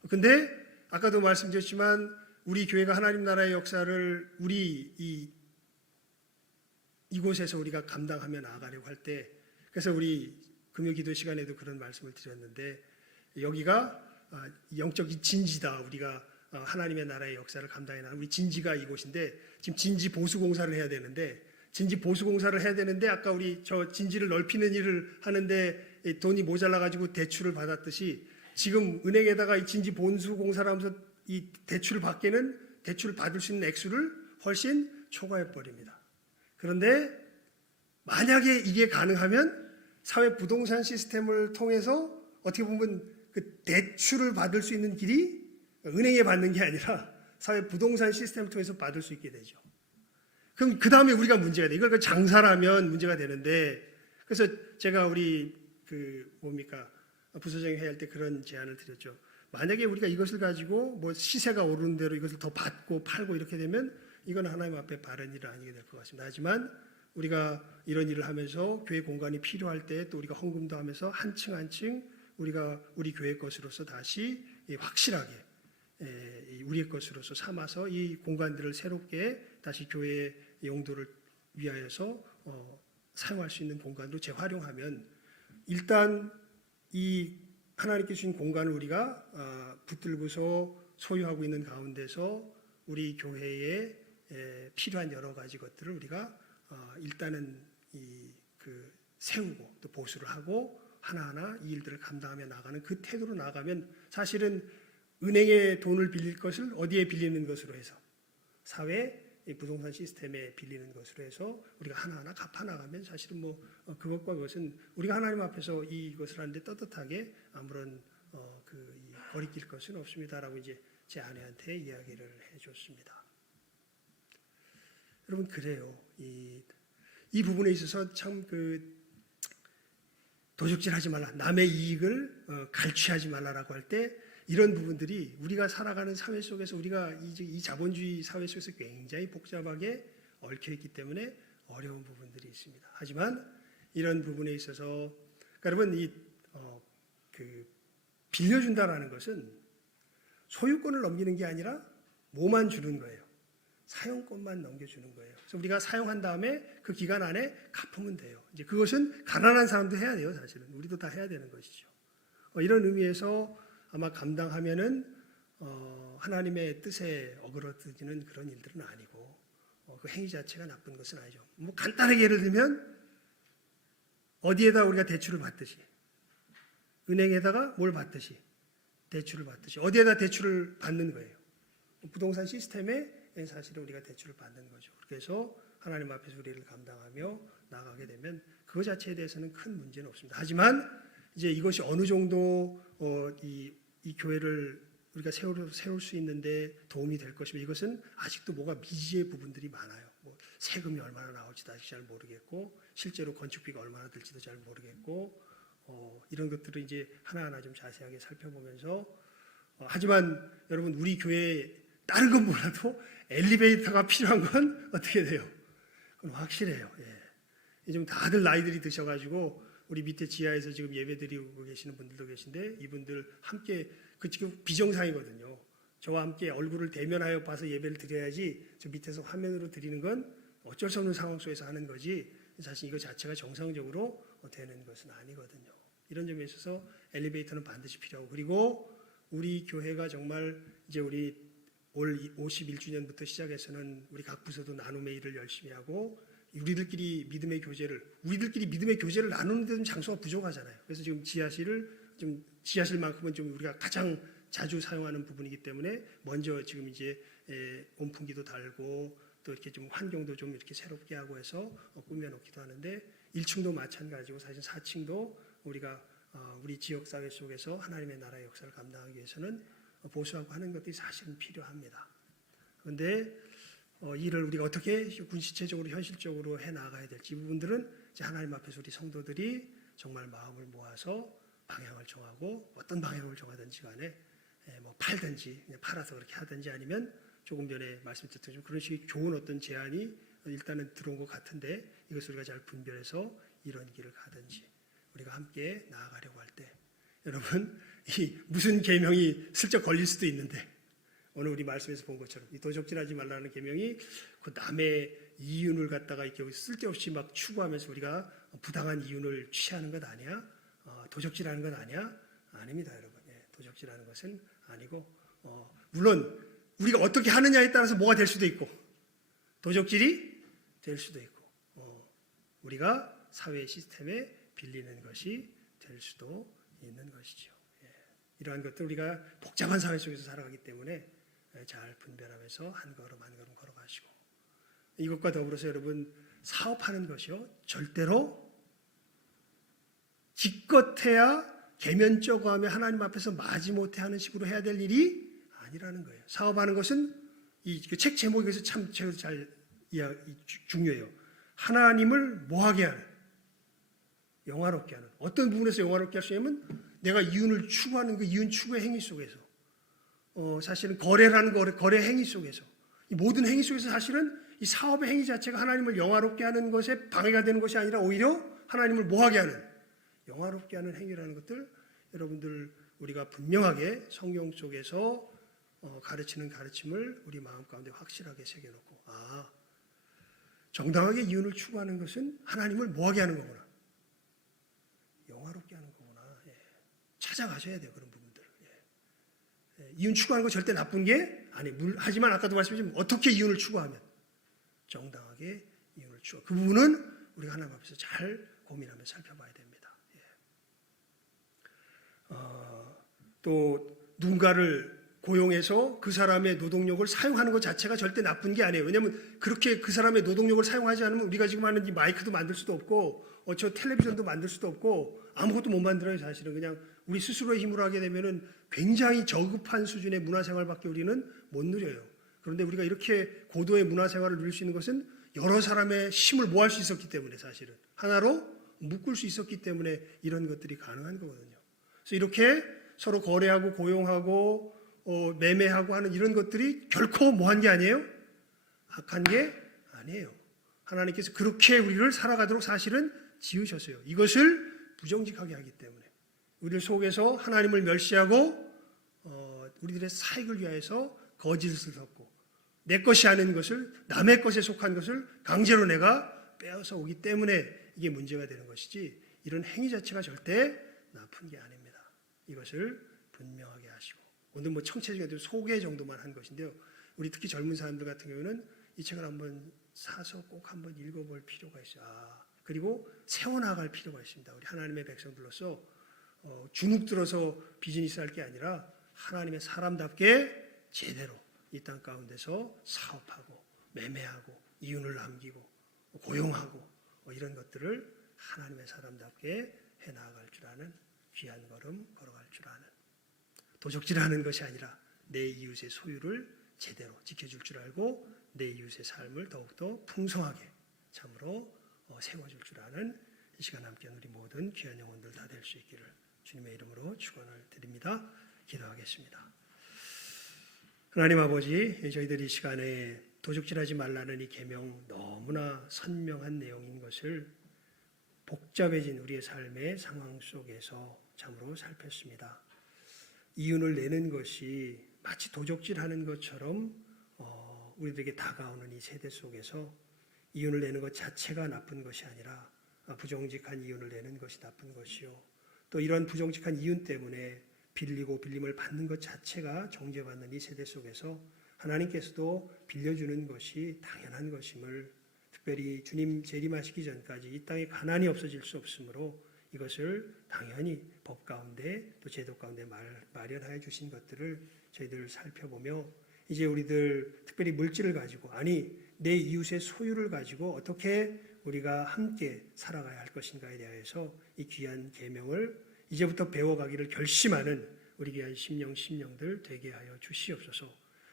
근데 아까도 말씀드렸지만 우리 교회가 하나님 나라의 역사를 우리 이곳에서 우리가 감당하며 나아가려고 할 때 그래서 우리 금요 기도 시간에도 그런 말씀을 드렸는데 여기가 영적 진지다. 우리가 하나님의 나라의 역사를 감당해 나가는 우리 진지가 이곳인데 지금 진지 보수 공사를 해야 되는데 진지 보수 공사를 해야 되는데 아까 우리 저 진지를 넓히는 일을 하는데 돈이 모자라 가지고 대출을 받았듯이 지금 은행에다가 이 진지 본수 공사를 하면서 이 대출을 받기에는 대출을 받을 수 있는 액수를 훨씬 초과해 버립니다. 그런데 만약에 이게 가능하면 사회 부동산 시스템을 통해서 어떻게 보면 그 대출을 받을 수 있는 길이 은행에 받는 게 아니라 사회 부동산 시스템을 통해서 받을 수 있게 되죠. 그럼 그 다음에 우리가 문제가 돼. 이걸 장사라면 문제가 되는데 그래서 제가 우리 부서장이 회의할 때 그런 제안을 드렸죠. 만약에 우리가 이것을 가지고 뭐 시세가 오르는 대로 이것을 더 받고 팔고 이렇게 되면 이건 하나님 앞에 바른 일은 아니게 될 것 같습니다. 하지만 우리가 이런 일을 하면서 교회 공간이 필요할 때 또 우리가 헌금도 하면서 한층 한층 우리가 우리 교회 것으로서 다시 확실하게 우리의 것으로서 삼아서 이 공간들을 새롭게 다시 교회의 용도를 위하여서 사용할 수 있는 공간으로 재활용하면 일단 이 하나님께 주신 공간을 우리가 붙들고서 소유하고 있는 가운데서 우리 교회에 필요한 여러 가지 것들을 우리가 일단은 세우고 또 보수를 하고 하나하나 이 일들을 감당하며 나가는 그 태도로 나가면 사실은 은행에 돈을 빌릴 것을 어디에 빌리는 것으로 해서 사회 부동산 시스템에 빌리는 것으로 해서 우리가 하나하나 갚아나가면 사실은 뭐 그것과 그것은 우리가 하나님 앞에서 이것을 하는데 떳떳하게 아무런 거리낄 것은 없습니다라고 이제 제 아내한테 이야기를 해줬습니다. 여러분 그래요. 이 부분에 있어서 참 도적질하지 말라, 남의 이익을 갈취하지 말라라고 할 때 이런 부분들이 우리가 살아가는 사회 속에서 우리가 이 자본주의 사회 속에서 굉장히 복잡하게 얽혀 있기 때문에 어려운 부분들이 있습니다. 하지만 이런 부분에 있어서 여러분 빌려준다라는 것은 소유권을 넘기는 게 아니라 뭐만 주는 거예요. 사용권만 넘겨주는 거예요. 그래서 우리가 사용한 다음에 그 기간 안에 갚으면 돼요. 이제 그것은 가난한 사람도 해야 돼요. 사실은 우리도 다 해야 되는 것이죠. 이런 의미에서 아마 감당하면은 하나님의 뜻에 어그러뜨리는 그런 일들은 아니고 그 행위 자체가 나쁜 것은 아니죠. 뭐 간단하게 예를 들면 어디에다 우리가 대출을 받듯이 은행에다가 뭘 받듯이 대출을 받듯이 어디에다 대출을 받는 거예요. 부동산 시스템에 사실은 우리가 대출을 받는 거죠. 그래서 하나님 앞에서 우리를 감당하며 나가게 되면 그것 자체에 대해서는 큰 문제는 없습니다. 하지만 이제 이것이 어느 정도 이 교회를 우리가 세울 수 있는데 도움이 될 것이며 이것은 아직도 뭐가 미지의 부분들이 많아요. 뭐 세금이 얼마나 나올지도 아직 잘 모르겠고 실제로 건축비가 얼마나 들지도 잘 모르겠고 이런 것들을 이제 하나하나 좀 자세하게 살펴보면서 하지만 여러분 우리 교회에 다른 건 몰라도 엘리베이터가 필요한 건 어떻게 돼요? 그건 확실해요. 좀 다들 나이들이 드셔가지고 우리 밑에 지하에서 지금 예배 드리고 계시는 분들도 계신데 이분들 함께 그 지금 비정상이거든요. 저와 함께 얼굴을 대면하여 봐서 예배를 드려야지 저 밑에서 화면으로 드리는 건 어쩔 수 없는 상황 속에서 하는 거지 사실 이거 자체가 정상적으로 되는 것은 아니거든요. 이런 점에 있어서 엘리베이터는 반드시 필요하고 그리고 우리 교회가 정말 이제 우리 올 51주년부터 시작해서는 우리 각 부서도 나눔의 일을 열심히 하고 우리들끼리 믿음의 교제를 나누는 데는 장소가 부족하잖아요. 그래서 지금 지하실만큼은 좀 우리가 가장 자주 사용하는 부분이기 때문에 먼저 지금 이제 온풍기도 달고 또 이렇게 좀 환경도 좀 이렇게 새롭게 하고 해서 꾸며놓기도 하는데 1층도 마찬가지고 사실 4층도 우리가 우리 지역 사회 속에서 하나님의 나라의 역사를 감당하기 위해서는 보수하고 하는 것들이 사실은 필요합니다. 그런데 이를 우리가 어떻게 군시체적으로 현실적으로 해 나가야 될지 이 부분들은 이제 하나님 앞에서 우리 성도들이 정말 마음을 모아서 방향을 정하고 어떤 방향을 정하든지 간에 뭐 팔든지 그냥 팔아서 그렇게 하든지 아니면 조금 전에 말씀드렸던 그런 식의 좋은 어떤 제안이 일단은 들어온 것 같은데 이것을 우리가 잘 분별해서 이런 길을 가든지 우리가 함께 나아가려고 할 때 여러분 이 무슨 계명이 슬쩍 걸릴 수도 있는데 오늘 우리 말씀에서 본 것처럼 이 도적질하지 말라는 계명이 그 남의 이윤을 갖다가 이렇게 쓸데없이 막 추구하면서 우리가 부당한 이윤을 취하는 것 아니야? 도적질하는 것 아니야? 아닙니다, 여러분. 도적질하는 것은 아니고 물론 우리가 어떻게 하느냐에 따라서 뭐가 될 수도 있고 도적질이 될 수도 있고 우리가 사회 시스템에 빌리는 것이 될 수도 있는 것이죠. 이러한 것들 우리가 복잡한 사회 속에서 살아가기 때문에 잘 분별하면서 한 걸음 한 걸음 걸어가시고 이것과 더불어서 여러분 사업하는 것이요 절대로 기껏해야 계면쩍어하며 하나님 앞에서 마지못해 하는 식으로 해야 될 일이 아니라는 거예요. 사업하는 것은 이 책 제목에서 참 잘 중요해요. 하나님을 뭐하게 하는, 영화롭게 하는. 어떤 부분에서 영화롭게 할 수 있냐면 내가 이윤을 추구하는 그 이윤 추구의 행위 속에서 사실은 거래라는 거래 행위 속에서 이 모든 행위 속에서 사실은 이 사업의 행위 자체가 하나님을 영화롭게 하는 것에 방해가 되는 것이 아니라 오히려 하나님을 뭐하게 하는, 영화롭게 하는 행위라는 것들 여러분들 우리가 분명하게 성경 속에서 가르치는 가르침을 우리 마음 가운데 확실하게 새겨놓고 정당하게 이윤을 추구하는 것은 하나님을 뭐하게 하는 거구나, 영화롭게 하는 거구나. 찾아가셔야 돼요, 그런 부분들. 이윤 추구하는 거 절대 나쁜 게 아니에요. 하지만 아까도 말씀드렸지만 어떻게 이윤을 추구하면 정당하게 이윤을 추구. 그 부분은 우리가 하나님 앞에서 잘 고민하며 살펴봐야 됩니다. 또 누군가를 고용해서 그 사람의 노동력을 사용하는 것 자체가 절대 나쁜 게 아니에요. 왜냐하면 그렇게 그 사람의 노동력을 사용하지 않으면 우리가 지금 하는 이 마이크도 만들 수도 없고 저 텔레비전도 만들 수도 없고 아무것도 못 만들어요. 사실은 그냥 우리 스스로의 힘으로 하게 되면은 굉장히 저급한 수준의 문화생활밖에 우리는 못 누려요. 그런데 우리가 이렇게 고도의 문화생활을 누릴 수 있는 것은 여러 사람의 힘을 모을 수 있었기 때문에 사실은 하나로 묶을 수 있었기 때문에 이런 것들이 가능한 거거든요. 그래서 이렇게 서로 거래하고 고용하고 매매하고 하는 이런 것들이 결코 뭐한 게 아니에요? 악한 게 아니에요. 하나님께서 그렇게 우리를 살아가도록 사실은 지으셨어요. 이것을 부정직하게 하기 때문에 우리들 속에서 하나님을 멸시하고 우리들의 사익을 위하여서 거짓을 섞고 내 것이 아닌 것을 남의 것에 속한 것을 강제로 내가 빼앗아 오기 때문에 이게 문제가 되는 것이지 이런 행위 자체가 절대 나쁜 게 아닙니다. 이것을 분명하게 하시고 오늘 뭐 청체적인 소개 정도만 한 것인데요. 우리 특히 젊은 사람들 같은 경우는 이 책을 한번 사서 꼭 한번 읽어볼 필요가 있어요. 그리고 세워나갈 필요가 있습니다. 우리 하나님의 백성들로서 주눅 들어서 비즈니스 할 게 아니라 하나님의 사람답게 제대로 이 땅 가운데서 사업하고 매매하고 이윤을 남기고 고용하고 이런 것들을 하나님의 사람답게 해나갈 줄 아는 귀한 걸음 걸어갈 줄 아는 도적질하는 것이 아니라 내 이웃의 소유를 제대로 지켜줄 줄 알고 내 이웃의 삶을 더욱더 풍성하게 참으로 세워줄 줄 아는 이 시간 함께한 우리 모든 귀한 영혼들 다 될 수 있기를 주님의 이름으로 축원을 드립니다. 기도하겠습니다. 하나님 아버지, 저희들이 이 시간에 도적질하지 말라는 이 계명 너무나 선명한 내용인 것을 복잡해진 우리의 삶의 상황 속에서 참으로 살폈습니다. 이윤을 내는 것이 마치 도적질하는 것처럼 우리들에게 다가오는 이 세대 속에서 이윤을 내는 것 자체가 나쁜 것이 아니라 부정직한 이윤을 내는 것이 나쁜 것이요. 또 이런 부정직한 이윤 때문에 빌리고 빌림을 받는 것 자체가 정죄받는 이 세대 속에서 하나님께서도 빌려주는 것이 당연한 것임을, 특별히 주님 재림하시기 전까지 이 땅에 가난이 없어질 수 없으므로 이것을 당연히 법 가운데 또 제도 가운데 마련하여 주신 것들을 저희들 살펴보며, 이제 우리들 특별히 물질을 가지고, 아니 내 이웃의 소유를 가지고 어떻게 우리가 함께 살아가야 할 것인가에 대해서 이 귀한 계명을 이제부터 배워가기를 결심하는 우리 귀한 심령들 되게 하여 주시옵소서.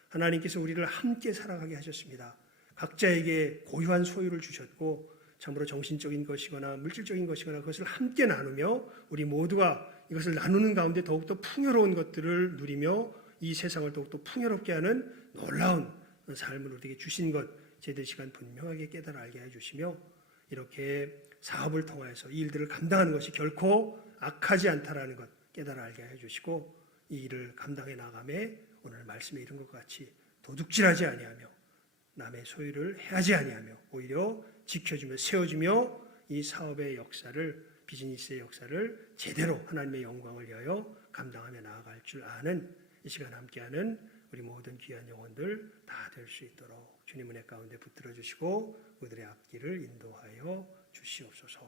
하나님께서 우리를 함께 살아가게 하셨습니다. 각자에게 고유한 소유를 주셨고 참으로 정신적인 것이거나 물질적인 것이거나 그것을 함께 나누며 우리 모두가 이것을 나누는 가운데 더욱더 풍요로운 것들을 누리며 이 세상을 더욱더 풍요롭게 하는 놀라운 삶을 우리에게 주신 것 제대 시간 분명하게 깨달아 알게 해주시며, 이렇게 사업을 통하여서 이 일들을 감당하는 것이 결코 악하지 않다라는 것 깨달아 알게 해주시고, 이 일을 감당해 나감에 오늘 말씀에 이른 것 같이 도둑질하지 아니하며 남의 소유를 해하지 아니하며 오히려 지켜주며 세워주며 이 사업의 역사를, 비즈니스의 역사를 제대로 하나님의 영광을 위하여 감당하며 나아갈 줄 아는 이 시간 함께하는 우리 모든 귀한 영혼들 다 될 수 있도록 주님 은혜 가운데 붙들어 주시고 그들의 앞길을 인도하여 주시옵소서.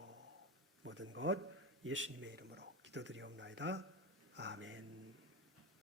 모든 것 예수님의 이름으로 기도드리옵나이다. 아멘.